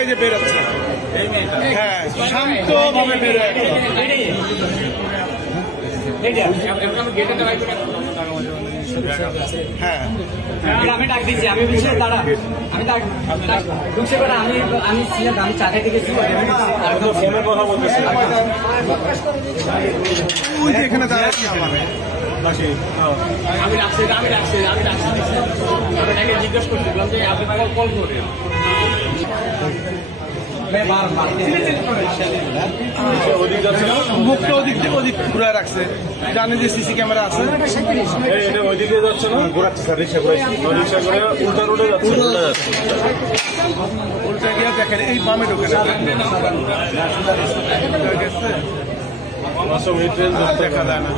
এই যে বেরোচ্ছে, হ্যাঁ শান্ত ভাবে বেরোয়। হ্যাঁ আমি ডাক দিচ্ছি, আমি বুঝছি দাঁড়া, আমি ঢুকছে করে আমি ছিলাম, আমি চা খাইতে গেছি, ফোনে কথা বলতেছি। ওই যে এখানে দাঁড়াচ্ছি আমি রাখছি জিজ্ঞেস করছিলাম যে আপনি কল করবেন। মুখটা ওদিক থেকে ওদিক ঘুরে রাখছে, জানে যে সিসি ক্যামেরা আছে। ওইদিকে যাচ্ছে না, ঘোরাচ্ছে স্যার, রিক্সা করে উল্টা রোডে যাচ্ছে, উল্টা গিয়ে দেখেন এই বামে ঢোকে না, দেখা যায় না।